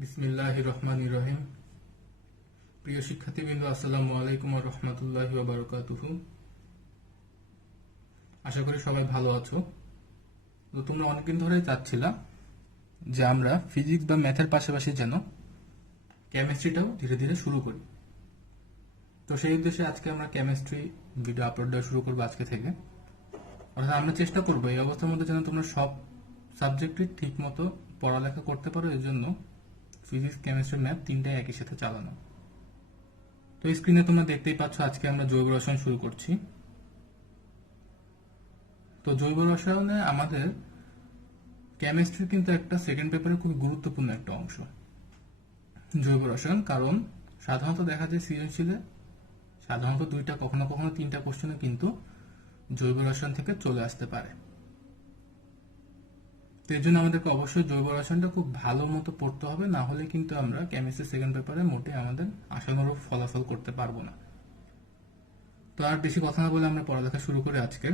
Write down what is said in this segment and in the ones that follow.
বিসমিল্লাহির রহমানির রহিম। প্রিয় শিক্ষার্থীবৃন্দ, আসসালামু আলাইকুম ওয়া রাহমাতুল্লাহি ওয়া বারাকাতুহু। আশা করি সবাই ভালো আছো। তো তোমরা অনেকদিন ধরেই চাচ্ছিলা যে আমরা ফিজিক্স বা ম্যাথের পাশাপাশি যেন কেমিস্ট্রিটাও ধীরে ধীরে শুরু করি। তো সেই উদ্দেশ্যে আজকে আমরা কেমিস্ট্রি ভিডিও আপলোড দেওয়া শুরু করবো আজকে থেকে। অর্থাৎ আমরা চেষ্টা করবো এই অবস্থার মধ্যে যেন তোমরা সব সাবজেক্টই ঠিক মতো পড়ালেখা করতে পারো। এর জন্য ফিজিক্স, কেমিস্ট্রি, ম্যাথ তিনটাই একই সাথে চালানো। তো স্ক্রিনে তোমরা দেখতেই পাচ্ছ আজকে আমরা জৈব রসায়ন শুরু করছি। তো জৈব রসায়নে আমাদের কেমিস্ট্রি কিন্তু একটা সেকেন্ড পেপারে খুব গুরুত্বপূর্ণ একটা অংশ জৈব রসায়ন। কারণ সাধারণত দেখা যায় সৃজনশীলে সাধারণত দুইটা কখনো কখনো তিনটা কোশ্চেনে কিন্তু জৈব রসায়ন থেকে চলে আসতে পারে। তো এই জন্য আমাদেরকে অবশ্যই জৈব রসায়নটা খুব ভালো মতো পড়তে হবে, না হলে কিন্তু আমরা কেমিস্ট্রি সেকেন্ড পেপারে মোটে আমাদের আশানুরূপ ফলাফল করতে পারবো না। তো আর বেশি কথা না বলে আমরা পড়ালেখা শুরু করি আজকে।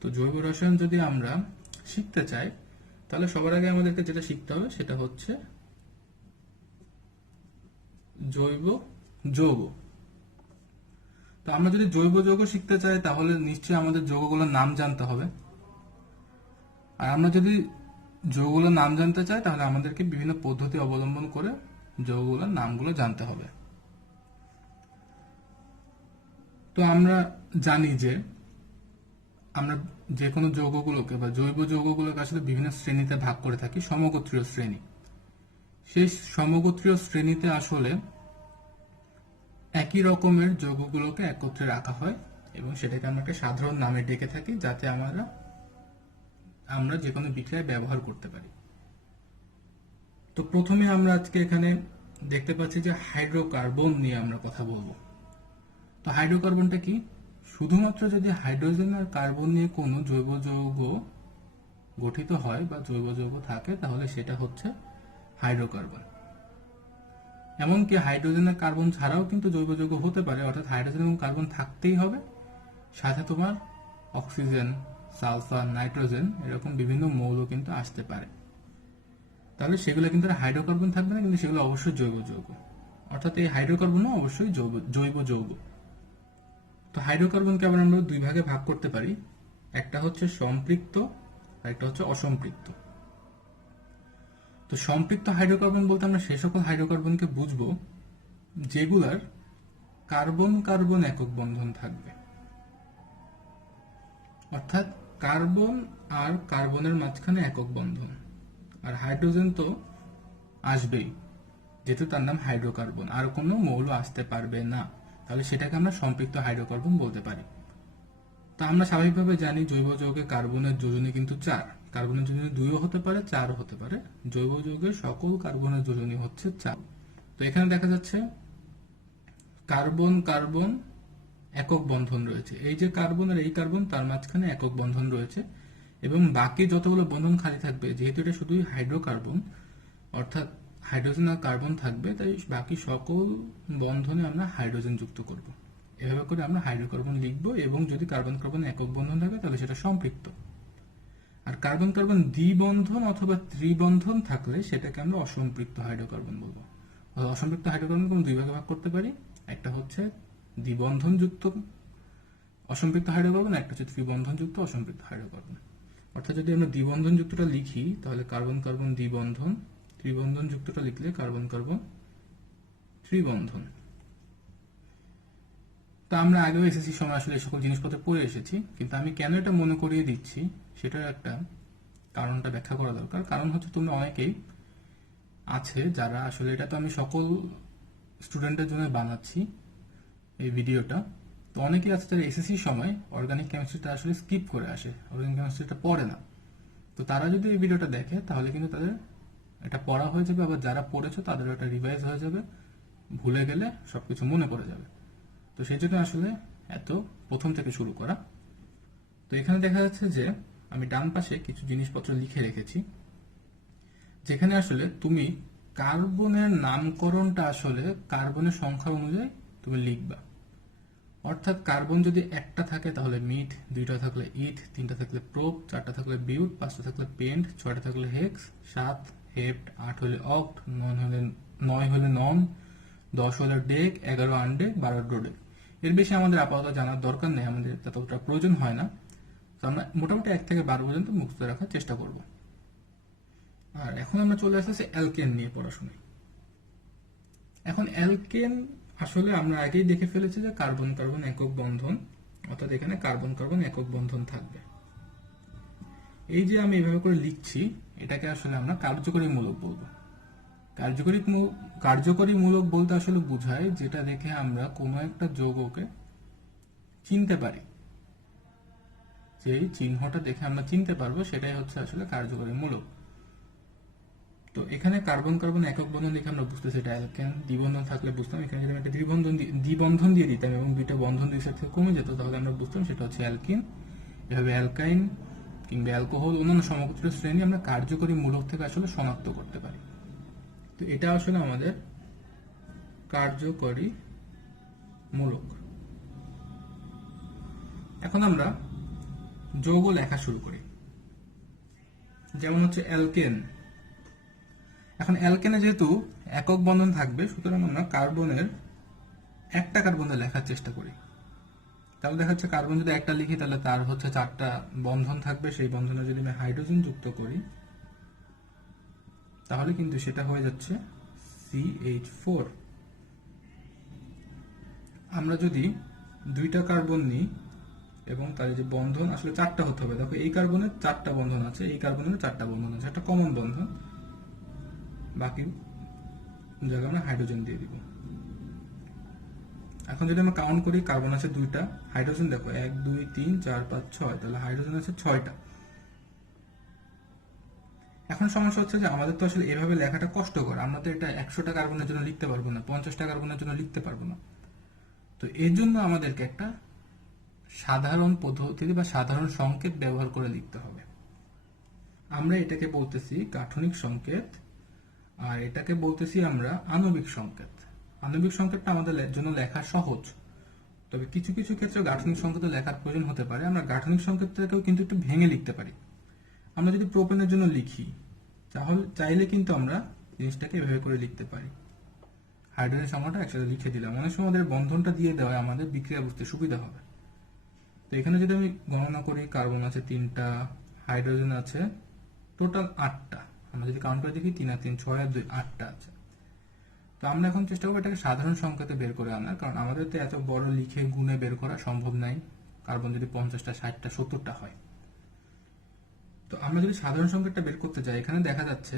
তো জৈব রসায়ন যদি আমরা শিখতে চাই তাহলে সবার আগে আমাদেরকে যেটা শিখতে হবে সেটা হচ্ছে জৈব যৌগ। তো আমরা যদি জৈব যৌগ শিখতে চাই তাহলে নিশ্চয়ই আমাদের যৌগগুলোর নাম জানতে হবে। আর আমরা যদি যৌগগুলোর নাম জানতে চাই তাহলে আমাদেরকে বিভিন্ন পদ্ধতি অবলম্বন করে যৌগগুলোর নামগুলো জানতে হবে। তো আমরা জানি যে আমরা যে কোনো যৌগগুলোকে বা জৈব যৌগগুলোকে আসলে বিভিন্ন শ্রেণীতে ভাগ করে থাকি, সমগোত্রীয় শ্রেণী। সেই সমগোত্রীয় শ্রেণীতে আসলে একই রকমের যৌগগুলোকে একত্রে রাখা হয় এবং সেটাকে আমরা একটা সাধারণ নামে ডেকে থাকি, যাতে আমরা যে কোনো বিক্রিয়ায় ব্যবহার করতে পারি। তো প্রথমে আমরা আজকে এখানে দেখতে পাচ্ছি যে হাইড্রোকার্বন নিয়ে আমরা কথা বলবো। তো হাইড্রোকার্বনটা কি? শুধুমাত্র যদি হাইড্রোজেন আর কার্বন নিয়ে কোনো জৈব যৌগ গঠিত হয় বা জৈব যৌগ থাকে তাহলে সেটা হচ্ছে হাইড্রোকার্বন। এমনকি হাইড্রোজেন আর কার্বন ছাড়াও কিন্তু জৈব যৌগ হতে পারে, অর্থাৎ হাইড্রোজেন এবং কার্বন থাকতেই হবে, সাথে তোমার অক্সিজেন, সালফার, নাইট্রোজেন এরকম বিভিন্ন মৌল কিন্তু আসতে পারে। তাহলে সেগুলো কিন্তু হাইড্রোকার্বন থাকবে না, কিন্তু সেগুলো অবশ্যই জৈব যৌগ। অর্থাৎ এই হাইড্রোকার্বনও অবশ্যই জৈব যৌগ। তো হাইড্রোকার্বনকে আবার আমরা দুই ভাগে ভাগ করতে পারি, একটা হচ্ছে সম্পৃক্ত আর একটা হচ্ছে অসম্পৃক্ত। তো সম্পৃক্ত হাইড্রোকার্বন বলতে আমরা সে সকল হাইড্রোকার্বনকে বুঝবো যেগুলার কার্বন কার্বন একক বন্ধন থাকবে। অর্থাৎ কার্বন আর কার্বনের মাঝখানে একক বন্ধন, আর হাইড্রোজেন তো আসবেই, যেহেতু তার নাম হাইড্রোকার্বন, আর কোনো মৌল আসতে পারবে না। তাহলে সেটাকে আমরা সম্পৃক্ত হাইড্রোকার্বন বলতে পারি। তা আমরা স্বাভাবিকভাবে জানি জৈব যৌগে কার্বনের যোজনী কিন্তু 4, কার্বনের যোজনী 2ও হতে পারে, 4ও হতে পারে। জৈব যৌগের সকল কার্বনের যোজনী হচ্ছে 4। তো এখানে দেখা যাচ্ছে কার্বন কার্বন একক বন্ধন রয়েছে। এই যে কার্বন আর এই কার্বন, তার মাঝখানে একক বন্ধন রয়েছে, এবং বাকি যতগুলো বন্ধন খালি থাকবে, যেহেতু এটা শুধুই হাইড্রোকার্বন, অর্থাৎ হাইড্রোজেন আর কার্বন থাকবে, তাই বাকি সকল বন্ধনে আমরা হাইড্রোজেন যুক্ত করব। এভাবে করে আমরা হাইড্রোকার্বন লিখব, এবং যদি কার্বন কার্বন একক বন্ধন থাকে তাহলে সেটা সম্পৃক্ত। আর কার্বন কার্বন দ্বিবন্ধন অথবা ত্রিবন্ধন থাকলে সেটাকে আমরা অসম্পৃক্ত হাইড্রোকার্বন বলবো। অসম্পৃক্ত হাইড্রোকার্বন আমরা দুই ভাগে ভাগ করতে পারি, একটা হচ্ছে দ্বিবন্ধন যুক্ত অসম্পৃক্ত হাইড্রোকার্বন, একটা হচ্ছে ত্রিবন্ধন যুক্ত অসম্পৃক্ত হাইড্রোকার্বন। অর্থাৎ যদি আমরা দ্বিবন্ধন যুক্তটা লিখি তাহলে কার্বন কার্বন দ্বিবন্ধন, ত্রিবন্ধন যুক্তটা লিখলে কার্বন কার্বন ত্রিবন্ধন। তা আমরা আগেও এসএসসি সময় আসলে এই সকল জিনিসপত্র পড়ে এসেছি, কিন্তু আমি কেন এটা মনে করিয়ে দিচ্ছি সেটার একটা কারণটা ব্যাখ্যা করা দরকার। কারণ হচ্ছে তোমরা অনেকেই আছে যারা আসলে, এটা তো আমি সকল স্টুডেন্টের জন্য বানাচ্ছি এই ভিডিওটা, তো অনেকেই আছে যারা এসএসসি সময় অর্গানিক কেমিস্ট্রিটা আসলে স্কিপ করে আসে, অর্গানিক কেমিস্ট্রিটা পড়ে না। তো তারা যদি এই ভিডিওটা দেখে তাহলে কিন্তু তাদের এটা পড়া হয়ে যাবে, আবার যারা পড়েছে তাদের এটা রিভাইজ হয়ে যাবে, ভুলে গেলে সবকিছু মনে পড়ে যাবে। তো সেই জন্য আসলে এত প্রথম থেকে শুরু করা। তো এখানে দেখা যাচ্ছে যে আমি ডান পাশে কিছু জিনিসপত্র লিখে রেখেছি, যেখানে আসলে তুমি কার্বনের নামকরণটা আসলে কার্বনের সংখ্যা অনুযায়ী তুমি লিখবা। অর্থাৎ কার্বন যদি একটা থাকে তাহলে মিথ, দুইটা থাকলে ইথ, তিনটা থাকলে প্রোপ, চারটা থাকলে বিউট, পাঁচটা থাকলে পেন্ট, ছয়টা থাকলে হেক্স, 7 হেপ্ট, 8 হলে অক্ট, 9 হলে নন, 10 হলে ডেক, 11 আনডেক, 12 ডোডেক। এর বেশি আমাদের আপাতত জানার দরকার নেই, আমাদের ততটা প্রয়োজন হয় না। তো আমরা মোটামুটি 1 থেকে 12 পর্যন্ত মুক্ত রাখার চেষ্টা করব। আর এখন আমরা চলে আসতেছি অ্যালকেন নিয়ে পড়াশোনায়। এখন অ্যালকেন আসলে আমরা আগেই দেখে ফেলেছি যে কার্বন কার্বন একক বন্ধন, অর্থাৎ এখানে কার্বন কার্বন একক বন্ধন থাকবে। এই যে আমি এভাবে করে লিখছি, এটাকে আসলে আমরা কার্যকরী মূলক বলবো। কার্যকরী মূলক বলতে আসলে বোঝায় যেটা দেখে আমরা কোনো একটা যৌগকে চিনতে পারি, যেই চিহ্নটা দেখে আমরা চিনতে পারবো সেটাই হচ্ছে আসলে কার্যকরী মূলক। তো এখানে কার্বন কার্বন একক বন্ধন দেখে আমরা বুঝতেছি এটা অ্যালকেন। দ্বিবন্ধন থাকলে বুঝতাম, এখানে যদি একটা দ্বিবন্ধন দিয়ে দিতাম এবং দুইটা বন্ধন দুই সাইড থেকে কমে যেত, তাহলে আমরা বুঝতাম সেটা হচ্ছে অ্যালকিন। এভাবে অ্যালকাইন কিংবা অ্যালকোহল অন্যান্য সমগোত্র শ্রেণী আমরা কার্যকরী মূলক থেকে আসলে শনাক্ত করতে পারি। তো এটা আসলে আমাদের কার্যকরী মূলক। এখন আমরা যৌগ লেখা শুরু করি। যেমন হচ্ছে অ্যালকেন। এখন অ্যালকেনে যেহেতু একক বন্ধন থাকবে, সুতরাং আমরা কার্বনের একটা কার্বনে লেখার চেষ্টা করি। তাহলে দেখা যাচ্ছে কার্বন যদি একটা লিখি তাহলে তার হচ্ছে 4টা বন্ধন থাকবে। সেই বন্ধনে যদি আমি হাইড্রোজেন যুক্ত করি তাহলে কিন্তু সেটা হয়ে যাচ্ছে CH4। আমরা যদি দুইটা কার্বন নিই এবং তার যে বন্ধন আসলে 4টা হতে হবে, দেখো এই কার্বনের 4টা বন্ধন আছে, এই কার্বনের 4টা বন্ধন আছে, একটা কমন বন্ধন, বাকি জায়গায় আমরা হাইড্রোজেন দিয়ে দিব। এখন যদি আমরা কাউন্ট করি, কার্বন আছে 2টা, হাইড্রোজেন দেখো 1 2 3 4 5 6, তাহলে হাইড্রোজেন আছে 6টা। এখন সমস্যা হচ্ছে যে আমাদের তো আসলে এভাবে লেখাটা কষ্টকর, আমরা তো এটা 100টা কার্বনের জন্য লিখতে পারবো না, 50টা কার্বনের জন্য লিখতে পারবো না। তো এর জন্য আমাদেরকে একটা সাধারণ পদ্ধতি বা সাধারণ সংকেত ব্যবহার করে লিখতে হবে। আমরা এটাকে বলতেছি গাঠনিক সংকেত, আর এটাকে বলতেছি আমরা আণবিক সংকেত। আণবিক সংকেতটা আমাদের জন্য লেখা সহজ, তবে কিছু কিছু ক্ষেত্রে গাঠনিক সংকেত লেখার প্রয়োজন হতে পারে। আমরা গাঠনিক সংকেতটাকেও কিন্তু একটু ভেঙে লিখতে পারি। আমরা যদি প্রোপেনের জন্য লিখি তাহলে চাইলে কিন্তু আমরা জিনিসটাকে এভাবে করে লিখতে পারি। হাইড্রোজেন সংখ্যাটা একসাথে লিখে দিলাম, অনেক সময় আমাদের বন্ধনটা দিয়ে দেওয়া আমাদের বিক্রিয়া বুঝতে সুবিধা হবে। তো এখানে যদি আমি গণনা করি, কার্বন আছে 3টা, হাইড্রোজেন আছে টোটাল 8টা। আমরা যদি কাউন্ট করে দেখি 3 আর 3 6 আর 2 8টা আছে। তো আমরা এখন চেষ্টা করবো এটাকে সাধারণ সংকেতে বের করে আনার, কারণ আমাদের তো এত বড় লিখে গুণে বের করা সম্ভব নাই, কার্বন যদি 50টা 60টা 70টা হয়। তো আমরা যদি সাধারণ সংকেতটা বের করতে যাই, এখানে দেখা যাচ্ছে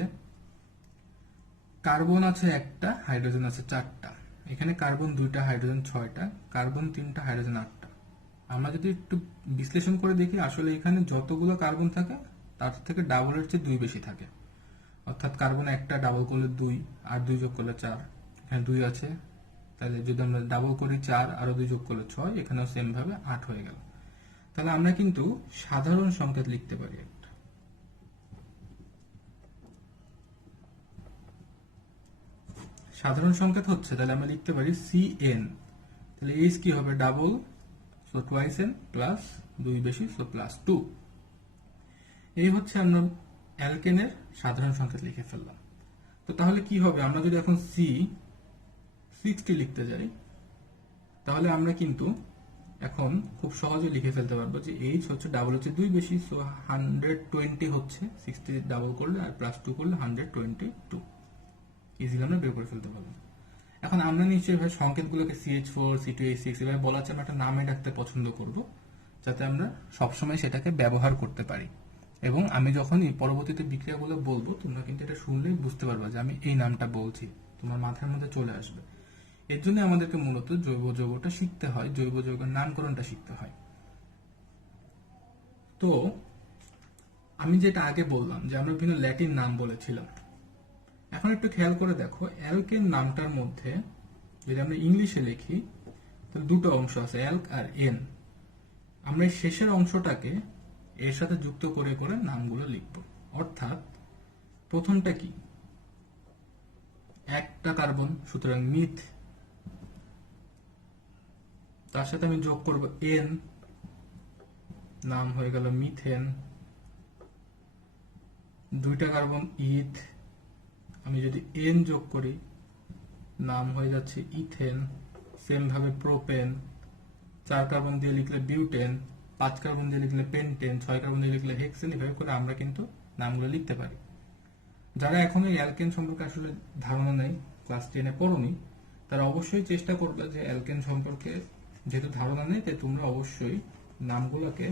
কার্বন আছে 1টা, হাইড্রোজেন আছে 4টা, এখানে কার্বন 2টা, হাইড্রোজেন 6টা, কার্বন 3টা, হাইড্রোজেন 8টা। আমরা যদি একটু বিশ্লেষণ করে দেখি, আসলে এখানে যতগুলো কার্বন থাকে তার থেকে ডাবলের চেয়ে 2 বেশি থাকে। অর্থাৎ কার্বন একটা ডাবল করলে 2, আর 2 যোগ করলে 4, এখানে 2 আছে, তাহলে যদি আমরা ডাবল করি 4 আরো 2 যোগ করলে 6, এখানেও সেম ভাবে 8 হয়ে গেল। তাহলে আমরা কিন্তু সাধারণ সংকেত লিখতে পারি একটা। সাধারণ সংকেত হচ্ছে, তাহলে আমরা লিখতে পারি CN, তাহলে H কি হবে double, so twice N plus 2 বেশি, সো প্লাস 2। এই হচ্ছে আমরা অ্যালকেনের সাধারণ সংকেত লিখে ফেললাম। তো তাহলে কি হবে, আমরা যদি এখন C60 লিখতে যাই তাহলে আমরা কিন্তু এখন খুব সহজে লিখে ফেলতে পারবো যে H হচ্ছে ডাবল হচ্ছে 2 বেশি, সো 120 হচ্ছে 60 ডাবল করলে আর প্লাস 2 করলে 122, ইজিলি আমরা বের করে ফেলতে পারবো। এখন আমরা নিশ্চয়ই ভাই সংকেতগুলোকে CH4 C2H6 এভাবে বলা হচ্ছে, আমরা একটা নামে ডাকতে পছন্দ করব যাতে আমরা সবসময় সেটাকে ব্যবহার করতে পারি। এবং আমি যখন পরবর্তীতে বিক্রিয়াগুলো বলবো, তোমরা কিন্তু এটা শুনলেই বুঝতে পারবে যে আমি এই নামটা বলছি, তোমার মাথার মধ্যে চলে আসবে। এর জন্য আমাদেরকে মূলত জৈব যৌগটা শিখতে হয়, জৈব যৌগের নামকরণটা শিখতে হয়। তো আমি যেটা আগে বললাম যে আমরা বিভিন্ন ল্যাটিন নাম বলেছিলাম, এখন একটু খেয়াল করে দেখো অ্যালকেন নামটার মধ্যে যদি আমরা ইংলিশে লিখি তাহলে দুটো অংশ আছে, অ্যালক আর এন। আমরা এই শেষের অংশটাকে এর সাথে যুক্ত করে করে নামগুলো লিখব। অর্থাৎ প্রথমটা কি, একটা কার্বন, সুতরাং মিথ, তার সাথে আমি যোগ করব এন, নাম হয়ে গেল মিথেন। 2টা কার্বন ইথ, আমি যদি এন যোগ করি নাম হয়ে যাচ্ছে ইথেন। সেম ভাবে প্রোপেন, 4 কার্বন দিয়ে লিখলে বিউটেন, 5 কার্বন দিয়ে লিখলে পেন্টেন, 6 কার্বন দিয়ে লিখলে হেক্সেন। এভাবে করে আমরা কিন্তু নামগুলো লিখতে পারি। যারা এখনো অ্যালকেন সম্পর্কে আসলে ধারণা নেই, ক্লাস 10-এ পড়োনি, তারা অবশ্যই চেষ্টা করবে যে অ্যালকেন সম্পর্কে যেহেতু ধারণা নেই, তাই তোমরা অবশ্যই নামগুলোকে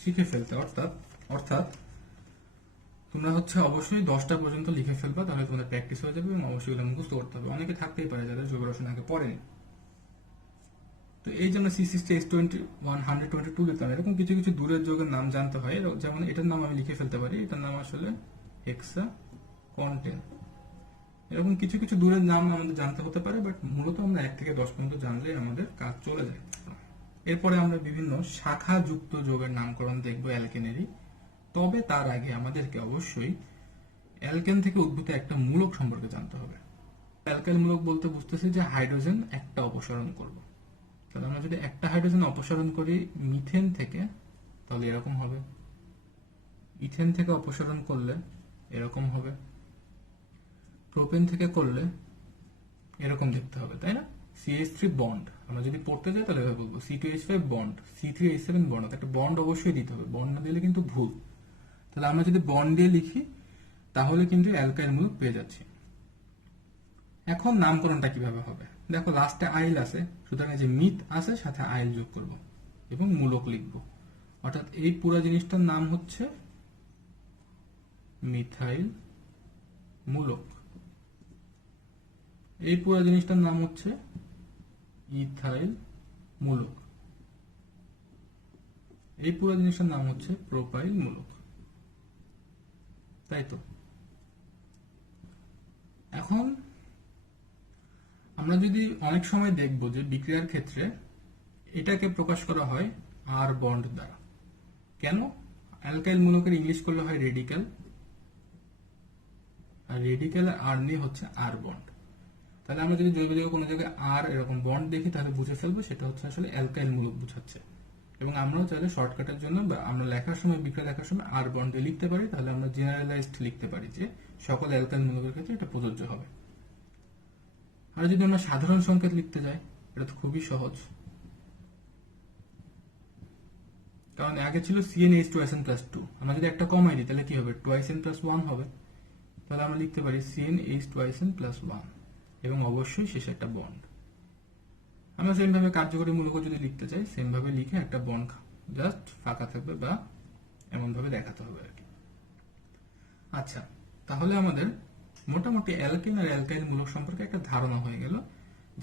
শিখে ফেলতে। অর্থাৎ তোমরা অবশ্যই 10টা পর্যন্ত লিখে ফেলবা, তাহলে তোমাদের প্র্যাকটিস হয়ে যাবে এবং অবশ্যই এগুলো মুখস্থ করতে হবে। অনেকে থাকতেই পারে যাদের জৈব রসায়ন আগে পড়েনি। তো এই জন্য C60H122 লিখলাম। এরকম কিছু কিছু দূরের যৌগের নাম জানতে হয়, যেমন এটার নাম আমি লিখে ফেলতে পারি, এটার নাম আসলে হেক্সা কন্টেন। এরকম কিছু কিছু দূরের নাম আমাদের জানতে হতে পারে, বাট মূলত আমরা 1 থেকে 10 পর্যন্ত জানলে আমাদের কাজ চলে যায়। এরপরে আমরা বিভিন্ন শাখাযুক্ত যৌগের নামকরণ দেখব অ্যালকেনেরই। তবে তার আগে আমাদেরকে অবশ্যই অ্যালকেন থেকে উদ্ভূত একটা মূলক সম্পর্কে জানতে হবে। অ্যালকাইল মূলক বলতে বুঝতেছি যে হাইড্রোজেন একটা অপসারণ করব। তাহলে আমরা যদি একটা হাইড্রোজেন অপসারণ করি মিথেন থেকে, তাহলে এরকম হবে। ইথেন থেকে অপসারণ করলে এরকম হবে। প্রোপেন থেকে করলে এরকম দেখতে হবে, তাই না? CH3 বন্ড আমরা যদি পড়তে যাই তাহলে এভাবে বলবো C2H5 বন্ড, C3H7 বন্ড। একটা বন্ড অবশ্যই দিতে হবে, বন্ড না দিলে কিন্তু ভুল। তাহলে আমরা যদি বন্ড দিয়ে লিখি তাহলে কিন্তু অ্যালকাইল মূলক পেয়ে যাচ্ছি। এখন নামকরণটা কিভাবে হবে? দেখো লাস্টে আইল আছে, সুতরাং যে মিথ আছে সাথে আইল যোগ করব এবং মূলক লিখব। অর্থাৎ এই পুরো জিনিসটার নাম হচ্ছে মিথাইল মূলক। এই পুরো জিনিসটার নাম হচ্ছে ইথাইল মূলক। এই পুরো জিনিসটার নাম হচ্ছে প্রোপাইল মূলক, তাই তো? এখন আমরা যদি অনেক সময় দেখব যে বিক্রিয়ার ক্ষেত্রে এটাকে প্রকাশ করা হয় আর বন্ড দ্বারা। কেন? অ্যালকাইল মূলকের ইংলিশ করলে হয় রেডিক্যাল, আর রেডিক্যাল আর নিয়ে হচ্ছে আর বন্ড। তাহলে আমরা যদি জৈব যৌগে কোনো জায়গায় আর এরকম বন্ড দেখি তাহলে বুঝে ফেলবো সেটা হচ্ছে আসলে অ্যালকাইল মূলক বোঝাচ্ছে। এবং আমরাও চাইলে শর্টকাটের জন্য বা আমরা লেখার সময় বিক্রিয়া লেখার সময় আর বন্ড দিয়ে লিখতে পারি, তাহলে আমরা জেনারেলাইজড লিখতে পারি যে সকল অ্যালকাইল মূলকের ক্ষেত্রে এটা প্রযোজ্য হবে। আর যদি আমরা সাধারণ সংকেত লিখতে যাই, এটা তো খুবই সহজ, কারণ আগে ছিল CnH2SN+2। আমরা যদি একটা কমাই দিই তাহলে কি হবে? 2SN+1 হবে। তাহলে আমরা লিখতে পারি CnH2SN+1 এবং অবশ্যই শেষে একটা বন্ড। আমরা সেম ভাবে কার্যকরী মূলক যদি লিখতে চাই, সেম ভাবে লিখে একটা বন্ড জাস্ট ফাঁকা থাকবে বা এমন ভাবে দেখাতে হবে আর কি। আচ্ছা, তাহলে আমাদের মোটামুটি অ্যালকেন আর অ্যালকাইল মূলক সম্পর্কে একটা ধারণা হয়ে গেল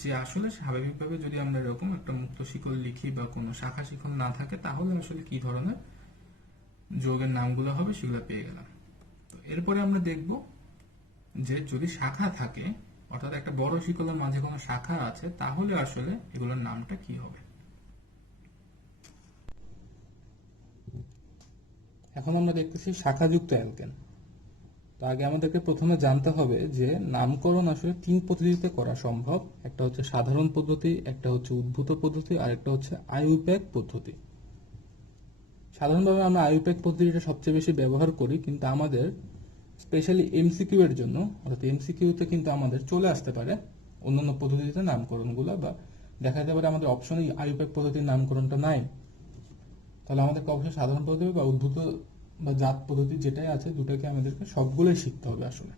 যে আসলে স্বাভাবিকভাবে যদি আমরা এরকম একটা মুক্ত শিকল লিখি বা কোনো শাখা শিকল না থাকে তাহলে আসলে কি ধরনের যৌগের নামগুলো হবে সেগুলো পেয়ে গেলাম। তো এরপরে আমরা দেখব যে যদি শাখা থাকে, অর্থাৎ একটা বড় শিকলের মাঝে কোনো শাখা আছে, তাহলে আসলে এগুলোর নামটা কি হবে। এখন আমরা দেখতেছি শাখাযুক্ত অ্যালকেন। তো আগে আমাদেরকে প্রথমে জানতে হবে যে নামকরণ আসলে 3 পদ্ধতিতে করা সম্ভব। একটা হচ্ছে সাধারণ পদ্ধতি, একটা হচ্ছে উদ্ভূত পদ্ধতি, আর একটা হচ্ছে আইইউপ্যাক পদ্ধতি। সাধারণভাবে আমরা আইইউপ্যাক পদ্ধতিটা সবচেয়ে বেশি ব্যবহার করি, কিন্তু আমাদের স্পেশালি এমসিকিউ এর জন্য, অর্থাৎ এমসিকিউতে কিন্তু আমাদের চলে আসতে পারে অন্যান্য পদ্ধতিতে নামকরণগুলো, বা দেখা যেতে পারে আমাদের অপশনে আইইউপ্যাক পদ্ধতির নামকরণটা নাই। তাহলে আমাদেরকে অবশ্যই সাধারণ পদ্ধতি বা উদ্ভূত বা জাত পদ্ধতি যেটাই আছে দুটাকে আমাদেরকে সবগুলোই শিখতে হবে আসলে।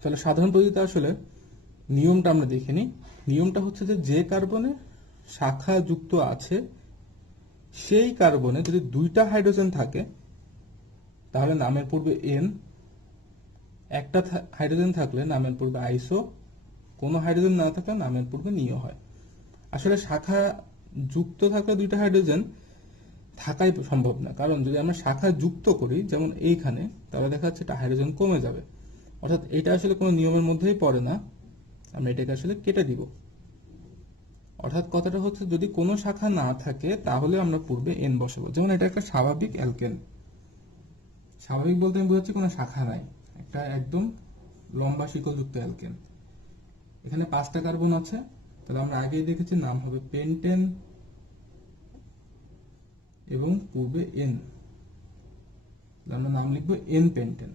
তাহলে সাধারণ পদ্ধতিতে আসলে নিয়মটা আমরা দেখে নিই। নিয়মটা হচ্ছে যে কার্বনে শাখা যুক্ত আছে সেই কার্বনে যদি 2টা হাইড্রোজেন থাকে তাহলে নামের পূর্বে এন, একটা হাইড্রোজেন থাকলে নামের পূর্বে আইসো, কোনো হাইড্রোজেন না থাকলে নামের পূর্বে নিও হয়। আসলে শাখা যুক্ত থাকলে 2টা হাইড্রোজেন থাকাই সম্ভব না, কারণ যদি আমরা শাখা যুক্ত করি যেমন এইখানে, তাহলে দেখা যাচ্ছে এটা হাইড্রোজেন কমে যাবে। অর্থাৎ এটা আসলে কোনো নিয়মের মধ্যেই পড়ে না, আমরা এটাকে আসলে কেটে দিব। অর্থাৎ কথাটা হচ্ছে যদি কোনো শাখা না থাকে তাহলে আমরা পূর্বে এন বসাবো। যেমন এটা একটা স্বাভাবিক অ্যালকেন। স্বাভাবিক বলতে আমি বোঝাচ্ছি কোনো শাখা নাই, একটা একদম লম্বা শিকলযুক্ত অ্যালকেন। এখানে 5টা কার্বন আছে, তাহলে আমরা আগেই দেখেছি নাম হবে পেন্টেন এবং পূর্বে এন, আমরা নাম লিখবো এন পেন্টেন।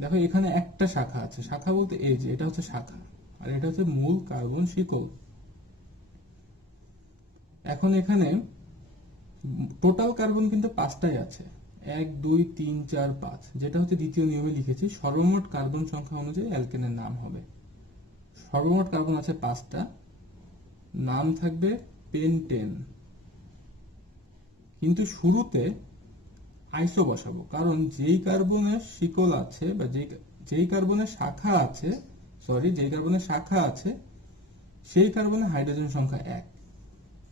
দেখো এখানে একটা শাখা আছে, শাখা বলতে এই যে এটা হচ্ছে শাখা, আর এটা হচ্ছে মূল কার্বন শিকল। এখন এখানে টোটাল কার্বন কিন্তু 5টাই আছে, 1 2 3 4 5, যেটা হচ্ছে দ্বিতীয় নিয়মে লিখেছি সর্বমোট কার্বন সংখ্যা অনুযায়ী অ্যালকেনের নাম হবে। সর্বমোট কার্বন আছে 5টা, নাম থাকবে পেন্টেন। কিন্তু শুরুতে আইসো বসাবো, কারণ যেই কার্বনের শিকল আছে বা যেই কার্বনের শাখা আছে, যেই কার্বনের শাখা আছে সেই কার্বনের হাইড্রোজেন সংখ্যা 1,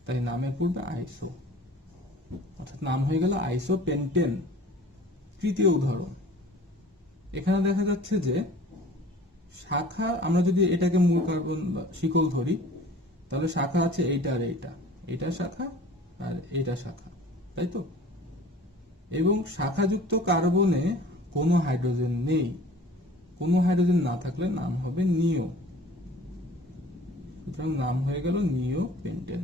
তাই নামের পূর্বে আইসো, অর্থাৎ নাম হয়ে গেল আইসো পেন্টেন। তৃতীয় উদাহরণ, এখানে দেখা যাচ্ছে যে শাখা, আমরা যদি এটাকে মূল কার্বন বা শিকল ধরি, তাহলে শাখা আছে এইটা আর এইটা, এটা শাখা আর এইটা শাখা, তাই তো? এবং শাখাযুক্ত কার্বনে কোনো হাইড্রোজেন নেই, কোনো হাইড্রোজেন না থাকলে নাম হবে নিও, সুতরাং নাম হয়ে গেল নিও পেন্টেন।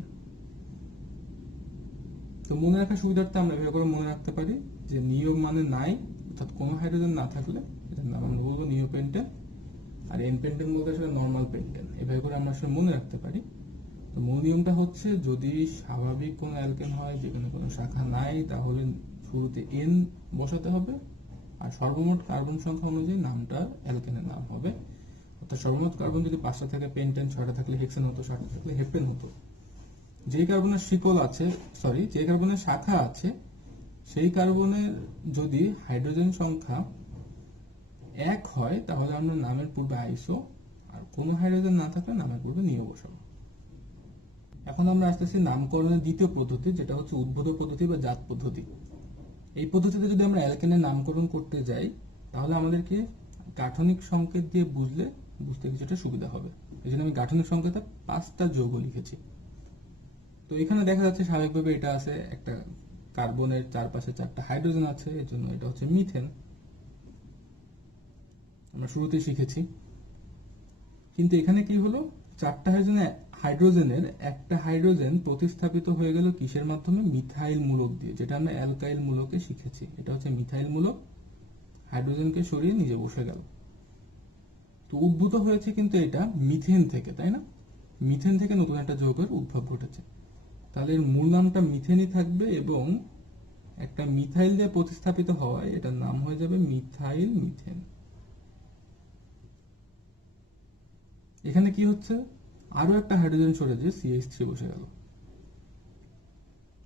তো মনে রাখার সুবিধার্থে আমরা এভাবে করে মনে রাখতে পারি যে নিও মানে নাই, অর্থাৎ কোনো হাইড্রোজেন না থাকলে এটার নাম আমরা বলবো নিও পেন্টেন, আর এন পেন্টেন বলতে আসলে নর্মাল পেন্টেন। এভাবে করে আমরা আসলে মনে রাখতে পারি। তো মূল নিয়মটা হচ্ছে যদি স্বাভাবিক কোনো অ্যালকেন হয় যেখানে কোনো শাখা নাই, তাহলে শুরুতে এন বসাতে হবে, আর সর্বমোট কার্বন সংখ্যা অনুযায়ী নামটা অ্যালকেনের নাম হবে। অর্থাৎ সর্বমোট কার্বন যদি 5টা থাকে পেন্টেন, 6টা থাকলে হেক্সেন হতো, 7টা থাকলে হেপ্টেন হতো। যে কার্বনের শিকল আছে, যে কার্বনের শাখা আছে, সেই কার্বনের যদি হাইড্রোজেন সংখ্যা 1 হয় তাহলে আমরা নামের পূর্বে আইসো, আর কোনো হাইড্রোজেন না থাকলে নামের পূর্বে নিও বসাবো। এখন আমরা আসতেছি নামকরণের দ্বিতীয় পদ্ধতি, যেটা হচ্ছে উদ্ভূত পদ্ধতি বা জাত পদ্ধতি। এই পদ্ধতিতে যদি আমরা অ্যালকেনের নামকরণ করতে যাই, তাহলে আমাদেরকে গাঠনিক সংকেত দিয়ে বুঝতে কিছুটা সুবিধা হবে। এই জন্য আমি গাঠনিক সংকেতে 5টা যৌগ লিখেছি। তো এখানে দেখা যাচ্ছে স্বাভাবিকভাবে এটা আছে, একটা কার্বনের চারপাশে 4টা হাইড্রোজেন আছে, এর জন্য এটা হচ্ছে মিথেন, আমরা শুরুতেই শিখেছি। কিন্তু এখানে কি হলো, 4টা হাইড্রোজেনের একটা হাইড্রোজেন প্রতিস্থাপিত হয়ে গেল কিসের মাধ্যমে? মিথাইল মূলক দিয়ে, যেটা আমরা অ্যালকাইল মূলকে শিখেছি। এটা হচ্ছে মিথাইল মূলক, হাইড্রোজেনকে সরিয়ে নিজে বসে গেল। তো উদ্ভূত হয়েছে কিন্তু এটা মিথেন থেকে, তাই না? মিথেন থেকে নতুন একটা যৌগের উদ্ভব ঘটেছে, তাহলে এর মূল নামটা মিথেনই থাকবে, এবং একটা মিথাইল দিয়ে প্রতিস্থাপিত হওয়ায় এটার নাম হয়ে যাবে মিথাইল মিথেন। এখানে কি হচ্ছে, আরো একটা হাইড্রোজেন সরে যে CH3 বসে গেল,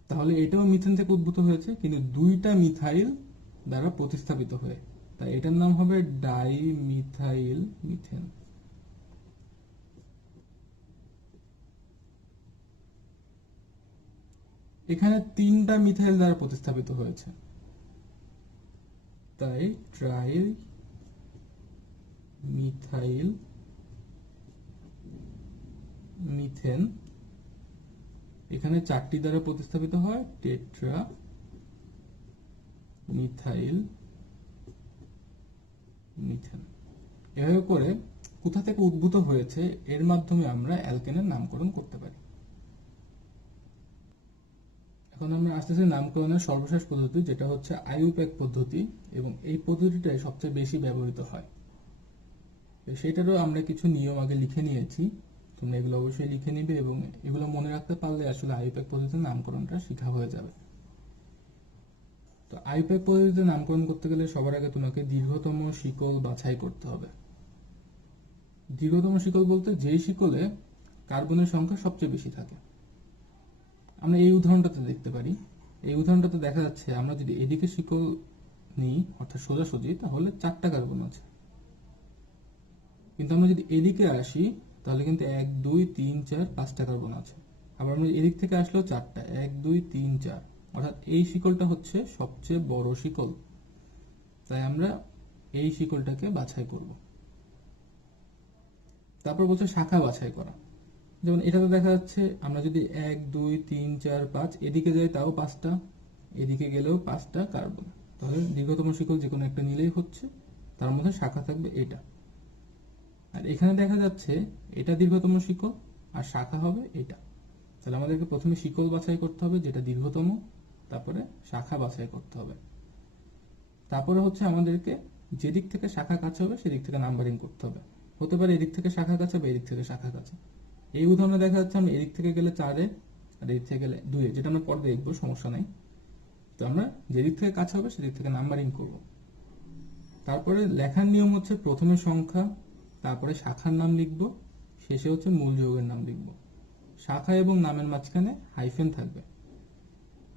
তাহলে এটাও মিথেন থেকে উদ্ভূত হয়েছে, কিন্তু 2টা মিথাইল দ্বারা প্রতিস্থাপিত হয়ে, তাই এটার নাম হবে ডাই মিথাইল মিথেন। এখানে 3টা মিথাইল দ্বারা প্রতিস্থাপিত হয়েছে, তাই ট্রাই মিথাইল মিথেন। এখানে 4টি দ্বারা প্রতিস্থাপিত হয়, টেট্রা মিথাইল মিথেন। এভাবে করে কোথা থেকে উদ্ভূত হয়েছে এর মাধ্যমে আমরা অ্যালকেনের নামকরণ করতে পারি। এখন আমরা আসতেছি নামকরণের সর্বশেষ পদ্ধতি, যেটা হচ্ছে আইইউপ্যাক পদ্ধতি, এবং এই পদ্ধতিটাই সবচেয়ে বেশি ব্যবহৃত হয়। সেটারও আমরা কিছু নিয়ম আগে লিখে নিয়েছি, তোমরা এগুলো অবশ্যই লিখে নিবে, এবং এগুলো মনে রাখতে পারলে আসলে আইইউপ্যাক পদ্ধতির নামকরণটা শেখা হয়ে যাবে। তো আইইউপ্যাক পদ্ধতিতে নামকরণ করতে গেলে সবার আগে তোমাকে দীর্ঘতম শিকল বাছাই করতে হবে। দীর্ঘতম শিকল বলতে যেই শিকলে কার্বনের সংখ্যা সবচেয়ে বেশি থাকে। আমরা এই উদাহরণটাতে দেখতে পারি, এই উদাহরণটাতে দেখা যাচ্ছে আমরা যদি এদিকে শিকল নিই, অর্থাৎ সোজাসুজি, তাহলে 4টা কার্বন আছে। কিন্তু আমরা যদি এদিকে আসি তাহলে কিন্তু 1 2 3 4 5টা কার্বন আছে। আবার আমরা এদিক থেকে আসলেও 4টা, 1 2 3 4, অর্থাৎ এই শিকলটা হচ্ছে সবচেয়ে বড় শিকল, তাই আমরা এই শিকলটাকে বাছাই করব। তারপর বলছে শাখা বাছাই করা। যেমন এটাতে দেখা যাচ্ছে আমরা যদি 1 2 3 4 5 এদিকে যাই তাও 5টা, এদিকে গেলেও 5টা কার্বন, তাহলে দীর্ঘতম শিকল যে কোনো একটা নিলেই হচ্ছে, তার মধ্যে শাখা থাকবে এটা। আর এখানে দেখা যাচ্ছে এটা দীর্ঘতম শিকল আর শাখা হবে এটা, তাহলে আমাদেরকে প্রথমে শিকল বাছাই করতে হবে যেটা দীর্ঘতম, তারপরে শাখা বাছাই করতে হবে, তারপরে হচ্ছে আমাদেরকে যেদিক থেকে শাখা কাছে হবে সেদিক থেকে নাম্বারিং করতে হবে। হতে পারে এদিক থেকে শাখা কাছে বা এদিক থেকে শাখা কাছে। এই উদাহরণে দেখা যাচ্ছে আমি এদিক থেকে গেলে 4-এ আর এদিক থেকে গেলে 2-এ, যেটা আমরা পরে দেখবো, সমস্যা নাই। তো আমরা যেদিক থেকে কাছে হবে সেদিক থেকে নাম্বারিং করব। তারপরে লেখার নিয়ম হচ্ছে প্রথমে সংখ্যা, তারপরে শাখার নাম লিখব, শেষে হচ্ছে মূল যৌগের নাম লিখব। শাখা এবং নামের মাঝখানে হাইফেন থাকবে।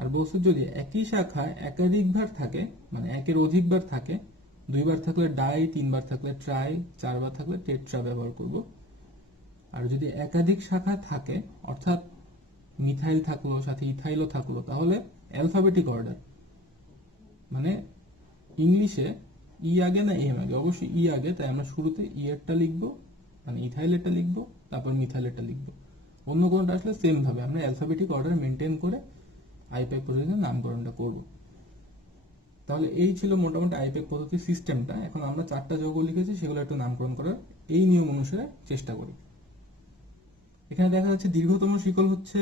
আর বলছে যদি একই শাখায় একাধিকবার থাকে, মানে একের অধিকবার থাকে, 2বার থাকলে ডাই, 3বার থাকলে ট্রাই, 4বার থাকলে টেট্রা ব্যবহার করব। আর যদি একাধিক শাখা থাকে, অর্থাৎ মিথাইল থাকলো সাথে ইথাইলও থাকলো, তাহলে অ্যালফাবেটিক অর্ডার, মানে ইংলিশে ই আগে না এম আগে, অবশ্যই ই আগে, তাই আমরা শুরুতে ই এরটা লিখবো, মানে ইথাইলেরটা লিখবো, তারপর মিথাইলেরটা লিখবো। অন্য কোনটা আসলে সেম ভাবে আমরা অ্যালফাবেটিক অর্ডার মেনটেন করে আইপ্যাক পদ্ধতিতে নামকরণটা করব। তাহলে এই ছিল মোটামুটি আইপ্যাক পদ্ধতির সিস্টেমটা। এখন আমরা 4টা যৌগ লিখেছি, সেগুলো একটু নামকরণ করার এই নিয়ম অনুসারে চেষ্টা করি। এখানে দেখা যাচ্ছে দীর্ঘতম শিকল হচ্ছে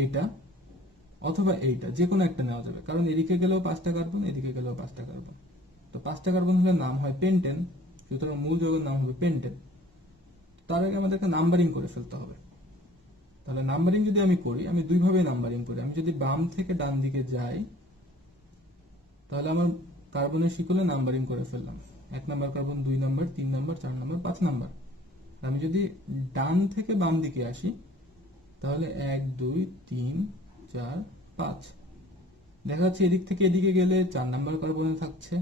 এইটা অথবা এইটা, যে কোনো একটা নেওয়া যাবে, কারণ এদিকে গেলেও 5টা কার্বন, এদিকে গেলেও 5টা কার্বন। তো 5টা কার্বন হলে নাম হয় পেন্টেন, সুতরাং মূল যৌগের নাম হবে পেন্টেন। তার আগে আমাদেরকে নাম্বারিং করে ফেলতে হবে। তাহলে নাম্বারিং যদি আমি করি, আমি দুইভাবে নাম্বারিং করি। আমি যদি বাম থেকে ডান দিকে যাই, তাহলে আমার কার্বনের শিকলে নাম্বারিং করে ফেললাম। 1 number carbon, 2 number, 3 number, 4 number, 5 number. আমি যদি ডান থেকে বাম দিকে আসি, তাহলে 1 2 3 4 5। দেখা যাচ্ছে এদিক থেকে এদিকে গেলে 4 নাম্বার কার্বনে থাকছে,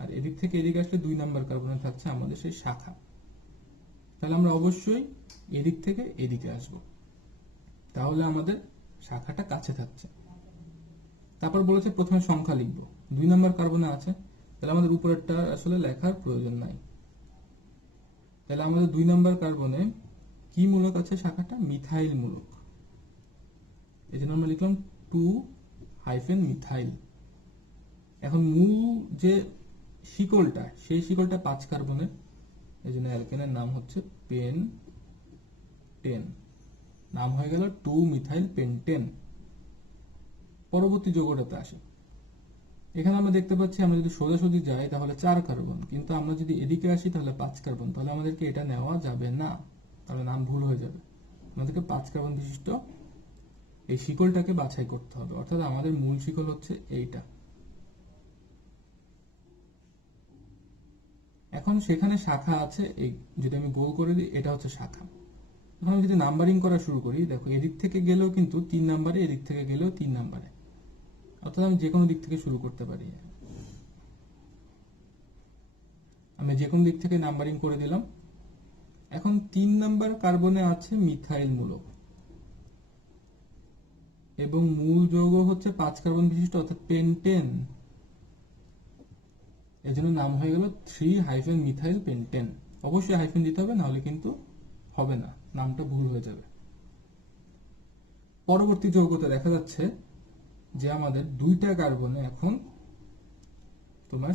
আর এদিক থেকে এদিকে আসলে 2 নাম্বার কার্বনে থাকছে আমাদের সেই শাখা। তাহলে আমরা অবশ্যই এদিক থেকে এদিকে আসব, তাহলে আমাদের শাখাটা কাছে থাকছে। তারপর বলেছে প্রথমে সংখ্যা লিখব, 2 নাম্বার কার্বনে আছে, তাহলে আমাদের উপরেরটা আসলে লেখার প্রয়োজন নাই। তাহলে আমাদের 2 নাম্বার কার্বনে কি মূলক আছে? শাখাটা মিথাইল মূলক। এই জন্য আমরা লিখলাম 2-মিথাইল। এখন মূল যে শিকলটা, সেই শিকলটা 5 কার্বনের, এই জন্য অ্যালকেনের নাম হচ্ছে পেন্টেন। নাম হয়ে গেল 2-মিথাইল পেন্টেন। পরবর্তী যৌগটাতে আসে। এখানে আমরা দেখতে পাচ্ছি আমরা যদি সোজাসুজি যাই তাহলে 4 কার্বন, কিন্তু আমরা যদি এদিকে আসি তাহলে 5 কার্বন। তাহলে আমাদেরকে এটা নেওয়া যাবে না, তাহলে নাম ভুল হয়ে যাবে। আমাদেরকে 5 কার্বন বিশিষ্ট এই শিকলটাকে বাছাই করতে হবে, অর্থাৎ আমাদের মূল শিকল হচ্ছে এইটা। এখন সেখানে শাখা আছে, এই যদি আমি গোল করে দিই, এটা হচ্ছে শাখা। এখন আমি যদি নাম্বারিং করা শুরু করি, দেখো এদিক থেকে গেলেও কিন্তু 3 নাম্বারে, এদিক থেকে গেলেও 3 নাম্বারে, অর্থাৎ আমি যে কোনো দিক থেকে শুরু করতে পারি। আমি যে কোনো দিক থেকে নাম্বারিং করে দিলাম। এখন 3 নাম্বার কার্বনে আছে মিথাইল মূলক এবং মূল যৌগ হচ্ছে 5 কার্বন বিশিষ্ট, অর্থাৎ পেন্টেন। এর জন্য নাম হয়ে গেল 3-মিথাইল পেন্টেন। অবশ্যই হাইফেন দিতে হবে, নাহলে কিন্তু হবে না, নামটা ভুল হয়ে যাবে। পরবর্তী যৌগতে দেখা যাচ্ছে যে আমাদের 2টা কার্বনে এখন তোমার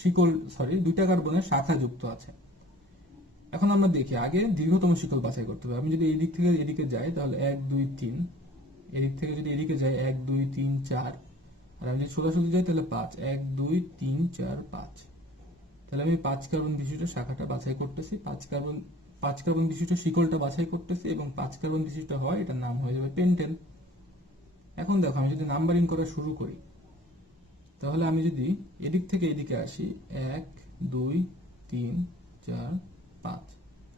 শিকল, 2টা কার্বনের শাখা যুক্ত আছে। এখন আমরা দেখি, আগে দীর্ঘতম শিকল বাছাই করতে হবে। আমি যদি এই দিক থেকে এদিকে যাই তাহলে 1 2 3, এদিক থেকে যদি এদিকে যাই 1 2 3 4, আর আমি যদি সোজাসুজি যাই তাহলে 5, 1 2 3 4 5। তাহলে আমি 5 কার্বন বিশিষ্ট শাখাটা বাছাই করতেছি, 5 কার্বন বিশিষ্ট শিকলটা বাছাই করতেছি, এবং 5 কার্বন বিশিষ্ট হয়, এটার নাম হয়ে যাবে পেন্টেন। এখন দেখো আমি যদি নাম্বারিং করা শুরু করি, তাহলে আমি যদি এদিক থেকে এদিকে আসি 1 2 3 4 5,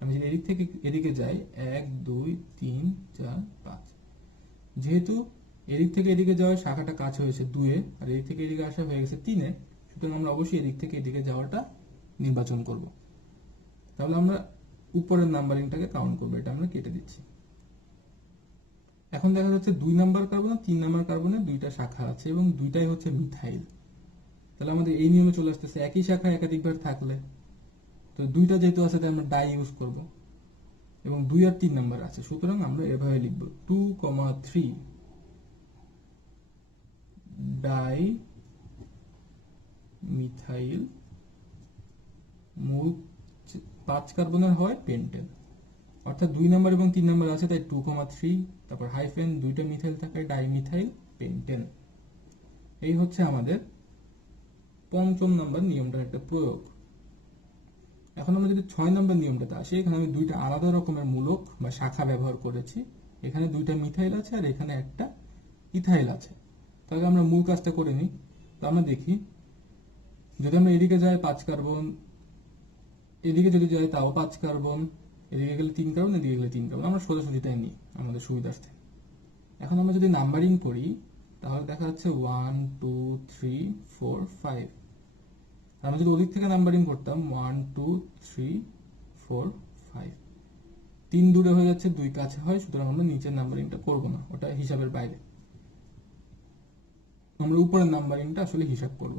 আমি যদি এদিক থেকে এদিকে যাই 1 2 3 4 5। যেহেতু এদিক থেকে এদিকে যাওয়ার শাখাটা কাছে হয়েছে 2-এ, আর এদিক থেকে এদিকে আসা হয়ে গেছে 3-এ, সুতরাং আমরা অবশ্যই এদিক থেকে এদিকে যাওয়াটা নির্বাচন করব। তাহলে আমরা উপরের নাম্বারিংটাকে কাউন্ট করবো, এটা আমরা কেটে দিচ্ছি। এখন দেখা যাচ্ছে 2 নাম্বার কার্বন আর 3 নাম্বার কার্বনে 2টা শাখা আছে এবং 2টাই হচ্ছে মিথাইল। তাহলে আমাদের এই নিয়মে চলে আসতেছে, একই শাখা একাধিকবার থাকলে, তো 2টা যেহেতু আছে তাই আমরা ডাই ইউজ করব, এবং 2 আর 3 নাম্বার আছে, সুতরাং আমরা এভাবে লিখব 2,3 ডাই মিথাইল, মূল 5 কার্বনের হয় পেন্টেন। অর্থাৎ 2 নাম্বার এবং 3 নাম্বার আছে, তাই 2,3, তারপর হাইফেন, 2টা মিথাইল থাকে, ডাই মিথাইল পেন্টেন। এই হচ্ছে আমাদের পঞ্চম নাম্বার নিয়মটার একটা প্রয়োগ। এখন আমরা যদি 6 নাম্বার নিয়মটাতে আসি, এখানে আমি দুইটা আলাদা রকমের মূলক বা শাখা ব্যবহার করেছি। এখানে দুইটা মিথাইল আছে আর এখানে একটা ইথাইল আছে। তাহলে আমরা মূল কাজটা করে নিই। তো আমরা দেখি, যদি আমরা এদিকে যাই 5 কার্বন, এদিকে যদি যাই তাও 5 কার্বন, এদিকে গেলে 3 কার্বন, এদিকে গেলে 3 কার্বন, আমরা সোজাসুজিটাই নিই আমাদের সুবিধার্থে। এখন আমরা যদি নাম্বারিং করি তাহলে দেখা যাচ্ছে 1 2 3 4 5। আমরা যদি ওদিক থেকে নাম্বারিং করতাম 1 2 3 4 5, 3 দূরে হয়ে যাচ্ছে, 2 কাছে হয়, সুতরাং আমরা নিচের নাম্বারিংটা করব না, ওটা হিসাবের বাইরে। আমরা উপরের নাম্বারিংটা আসলে হিসাব করব।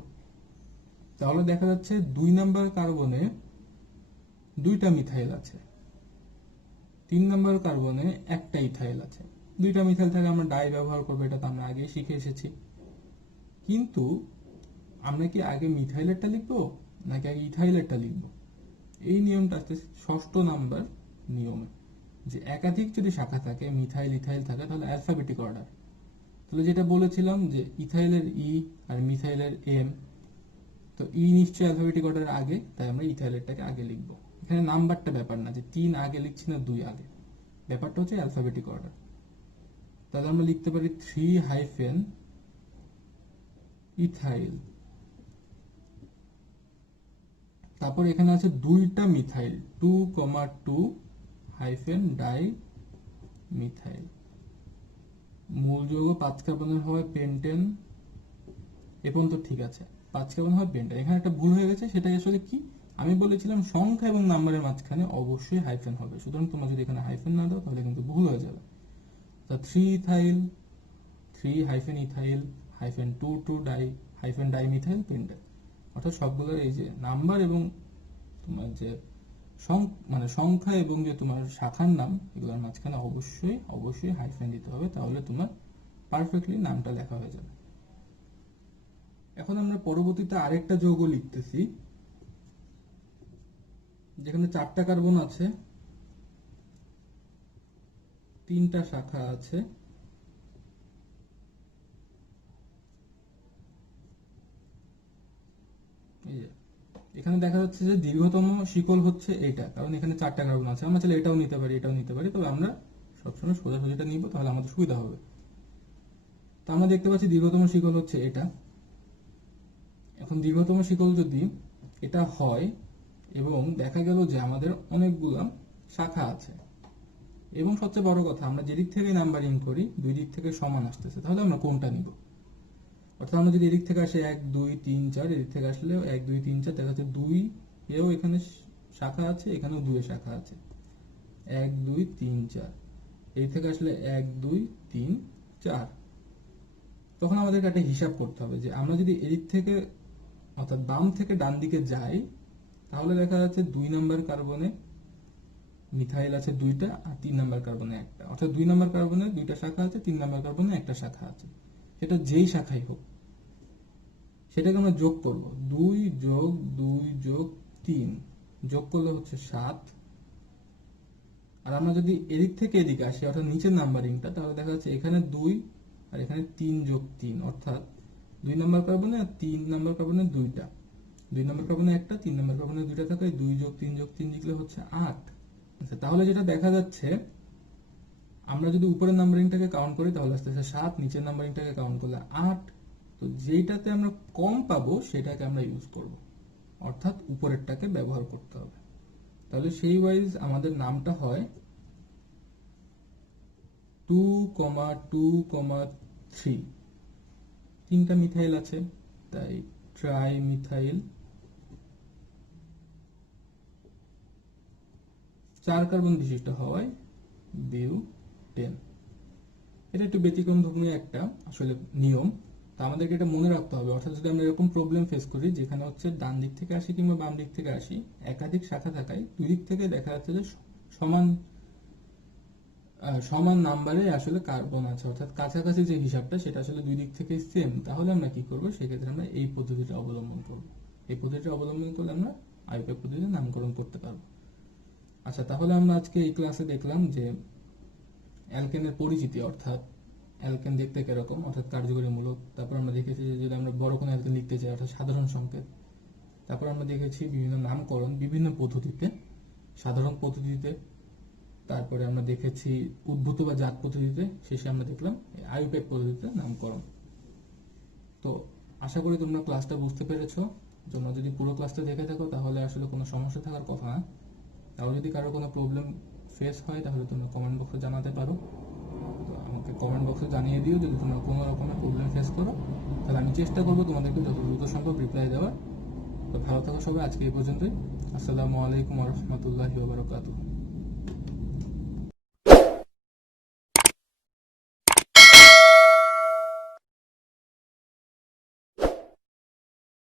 তাহলে দেখা যাচ্ছে 2 নাম্বার কার্বনে 2টা মিথাইল আছে, 3 নাম্বার কার্বনে একটা ইথাইল আছে। 2টা মিথাইল থেকে আমরা ডাই ব্যবহার করবো, এটা তো আমরা আগেই শিখে এসেছি। কিন্তু আমরা কি আগে মিথাইলেরটা লিখবো নাকি আগে ইথাইলেরটা লিখবো? এই নিয়মটা আসতে 6ষ্ঠ নাম্বার নিয়মে, যে একাধিক যদি শাখা থাকে, মিথাইল ইথাইল থাকে, তাহলে অ্যালফাবেটিক অর্ডার। তাহলে যেটা বলেছিলাম যে ইথাইলের ই আর মিথাইলের এম, তো ই নিশ্চয়ই অ্যালফাবেটিক অর্ডারের আগে, তাই আমরা ইথাইলেরটাকে আগে লিখবো। এখানে নাম্বারটা ব্যাপার না যে 3 আগে লিখছি না 2 আগে, ব্যাপারটা হচ্ছে অ্যালফাবেটিক অর্ডার। তাহলে আমরা লিখতে পারি 3 ইথাইল। তারপর এখানে আছে 2টা মিথাইল, 2, 2 ডাই মিথাইল। মূল যৌগ 5 কার্বনের হয় পেন্টেন। এ পর্যন্ত ঠিক আছে, 5 কার্বন হয় পেন্টেন। এখানে একটা ভুল হয়ে গেছে, সেটা আসলে কি, আমি বলেছিলাম সংখ্যা এবং নাম্বারের মাঝখানে অবশ্যই হাইফেন হবে। সুতরাং তোমরা যদি এখানে হাইফেন না দাও তাহলে কিন্তু ভুল হয়ে যাবে। তা 3 ethyl, 3 ethyl -2 die dimethyl pentane. অর্থাৎ সবগুলোর এই যে নাম্বার এবং তোমার যে মানে সংখ্যা এবং যে তোমার শাখার নাম, এগুলোর মাঝখানে অবশ্যই অবশ্যই হাইফেন দিতে হবে, তাহলে তোমার পারফেক্টলি নামটা লেখা হয়ে যাবে। এখন আমরা পরবর্তীতে আরেকটা যৌগ লিখতেছি, যেখানে 4টা কার্বন আছে, 3টা শাখা আছে। এখানে দেখা যাচ্ছে যে দীর্ঘতম শিকল হচ্ছে এটা, কারণ এখানে 4টা কার্বন আছে। আমরা চাইলে এটাও নিতে পারি, এটাও নিতে পারি, তবে আমরা সবসময় সোজাসুজিটা নিব, তাহলে আমাদের সুবিধা হবে। তো আমরা দেখতে পাচ্ছি দীর্ঘতম শিকল হচ্ছে এটা। এখন দীর্ঘতম শিকল যদি এটা হয় এবং দেখা গেল যে আমাদের অনেকগুলো শাখা আছে, এবং সবচেয়ে বড় কথা, আমরা যেদিক থেকে নাম্বারিং করি 2 দিক থেকে সমান আসতেছে, তাহলে আমরা কোনটা নিব? অর্থাৎ আমরা যদি এদিক থেকে আসে 1 2 3 4, এদিক থেকে আসলে 1 2 3 4, দেখা যাচ্ছে 2 এও এখানে শাখা আছে, এখানেও 2 এর শাখা আছে, 1 2 3 4। এই থেকে আসলে 1 2 3 4। তখন আমাদেরকে একটা হিসাব করতে হবে যে আমরা যদি এদিক থেকে অর্থাৎ বাম থেকে ডান দিকে যাই, তাহলে দেখা যাচ্ছে 2 নাম্বার কার্বনে মিথাইল আছে 2টা আর 3 নাম্বার কার্বনে একটা। অর্থাৎ 2 নাম্বার কার্বনে 2টা শাখা আছে, 3 নাম্বার কার্বনে একটা শাখা আছে। সেটা যেই শাখাই হোক, সেটাকে আমরা যোগ করব। 2 যোগ 2 যোগ 3 যোগ করলে হচ্ছে 7। আর আমরা যদি এদিক থেকে এদিকে আসি, অর্থাৎ নিচের নাম্বারিংটা, তাহলে দেখা যাচ্ছে এখানে 2 আর এখানে 3 যোগ 3, অর্থাৎ 2 নাম্বার কার্বনে আর 3 নাম্বার কার্বনে 2টা, 2 নাম্বার কার্বনে একটা, 3 নাম্বার কার্বনে 2টা থাকে, 2 যোগ 3 যোগ 3 লিখলে হচ্ছে 8। আচ্ছা, তাহলে যেটা দেখা যাচ্ছে, আমরা যদি উপরের নাম্বারিংটাকে কাউন্ট করি তাহলে আসতে 7, নিচের নাম্বারিংটাকে কাউন্ট করলে 8। তো যেটাতে আমরা কম পাবো সেটাকে আমরা ইউজ করব, অর্থাৎ উপরেরটাকে ব্যবহার করতে হবে। তাহলে সেই ওয়াইজ আমাদের নামটা হয় 2, 2, 3। 3টা মিথাইল আছে, তাই ট্রাইমিথাইল। 4 কার্বন বিশিষ্ট হওয়ায় বিউটেন। এটা একটু ব্যতিক্রম ধর্মী একটা আসলে নিয়ম, তা আমাদেরকে এটা মনে রাখতে হবে। অর্থাৎ যদি আমরা এরকম প্রবলেম ফেস করি যেখানে হচ্ছে ডান দিক থেকে আসি কিংবা বাম দিক থেকে আসি, একাধিক শাখা থাকায় 2 দিক থেকে দেখা যাচ্ছে যে সমান সমান নাম্বারে আসলে কার্বন আছে, অর্থাৎ কাছাকাছি যে হিসাবটা সেটা আসলে 2 দিক থেকে সেম, তাহলে আমরা কি করব? সেক্ষেত্রে আমরা এই পদ্ধতিটা অবলম্বন করব। এই পদ্ধতিটা অবলম্বন করলে আমরা আইউপ্যাক পদ্ধতিতে নামকরণ করতে পারবো। আচ্ছা, তাহলে আমরা আজকে এই ক্লাসে দেখলাম যে অ্যালকেনের পরিচিতি, অর্থাৎ অ্যালকেন দেখতে কিরকম, অর্থাৎ কার্যকরী মূলক। তারপর আমরা দেখেছি যে যদি আমরা বড় কোনো অ্যালকেন লিখতে চাই, অর্থাৎ সাধারণ সংকেত। তারপর আমরা দেখেছি বিভিন্ন নামকরণ বিভিন্ন পদ্ধতিতে, সাধারণ পদ্ধতিতে। তারপরে আমরা দেখেছি উদ্ভূত বা জাত পদ্ধতিতে। শেষে আমরা দেখলাম আইউপ্যাক পদ্ধতিতে নামকরণ। তো আশা করি তোমরা ক্লাসটা বুঝতে পেরেছো। তোমরা যদি পুরো ক্লাসটা দেখে থাকো তাহলে আসলে কোনো সমস্যা থাকার কথা না। তাও যদি কারো কোনো প্রবলেম ফেস হয় তাহলে তোমরা কমেন্ট বক্সে জানাতে পারো। তো আমাকে কমেন্ট বক্সে জানিয়ে দিও যদি তোমরা কোনো রকমের প্রবলেম ফেস করো, তাহলে আমি চেষ্টা করবো তোমাদেরকে যত দ্রুত সম্ভব রিপ্লাই দেওয়ার। তো ভালো থাকো সবাই, আজকে এই পর্যন্তই। আসসালামু আলাইকুম ওয়া রাহমাতুল্লাহি ওয়া বারাকাতুহু।